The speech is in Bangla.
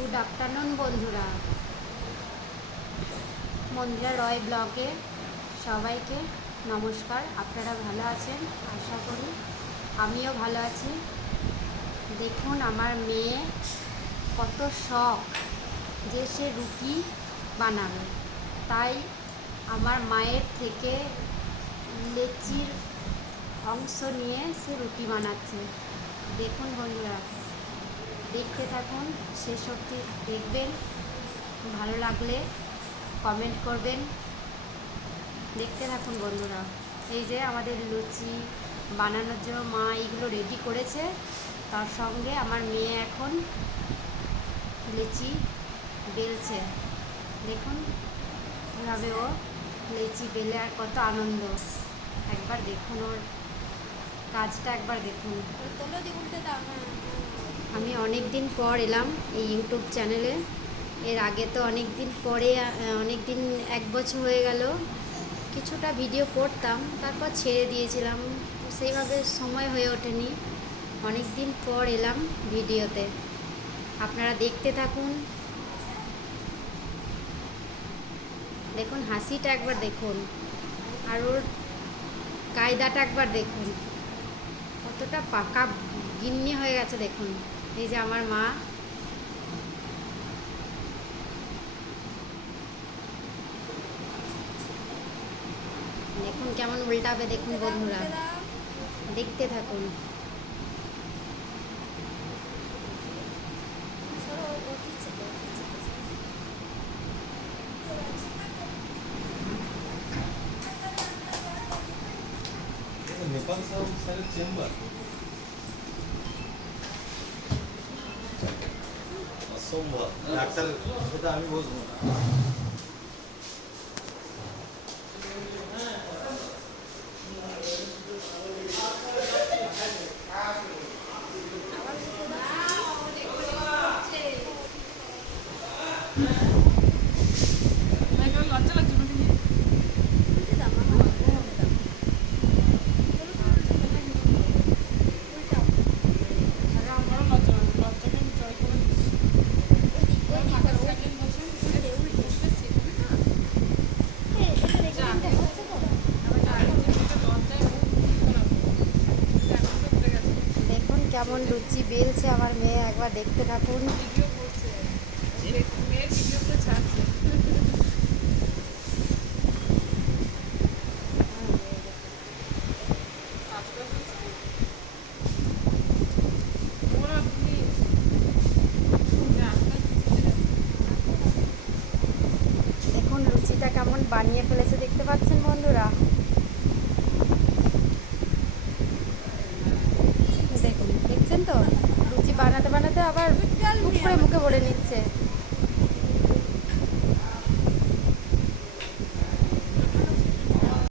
গুড আফটারনুন বন্ধুরা, মন্দিরা রয় ব্লগে সবাইকে নমস্কার। আপনারা ভালো আছেন আশা করি, আমিও ভালো আছি। দেখুন আমার মেয়ে কত শখ যে সে রুটি বানাবে, তাই আমার মায়ের থেকে লেচির অংশ নিয়ে সে রুটি বানাচ্ছে। দেখুন বন্ধুরা, দেখতে থাকুন, শেষ অবধি দেখবেন। ভালো লাগলে কমেন্ট করবেন। দেখতে থাকুন বন্ধুরা। এই যে আমাদের লুচি বানানোর জন্য মা এইগুলো রেডি করেছে, তার সঙ্গে আমার মেয়ে এখন লিচি বেলছে। দেখুন কীভাবে ও লিচি বেলে, আর কত আনন্দ। একবার দেখুন ওর কাজটা, একবার দেখুন। আমি অনেক দিন পর এলাম এই ইউটিউব চ্যানেলে। এর আগে তো অনেক দিন পরে, অনেক দিন 1 বছর হয়ে গেল কিছুটা ভিডিও করতাম, তারপর ছেড়ে দিয়েছিলাম, সেইভাবে সময় হয়ে ওঠেনি। অনেক দিন পর এলাম ভিডিওতে, আপনারা দেখতে থাকুন। দেখুন হাসিটা একবার দেখুন, আর ওর কায়দাটা একবার দেখুন, কতটা পাকা গিন্নি হয়ে গেছে। দেখুন এই যে আমার মা, দেখুন কেমন উল্টাবে। দেখুন বন্ধুরা, দেখতে থাকুন। নেপাল স্যারের চেম্বার অসম্ভব। ডাক্তার সেটা আমি বসবো না। দেখুন কেমন লুচি বেলছে আমার মেয়ে, একবার দেখতে থাকুন। দেখুন লুচিটা কেমন বানিয়ে ফেলেছে, দেখতে পাচ্ছেন বন্ধুরা। দেখুন, দেখছেন তো, লুচি বানাতে বানাতে আবার টুক করে মুখে ভরে নিচ্ছে।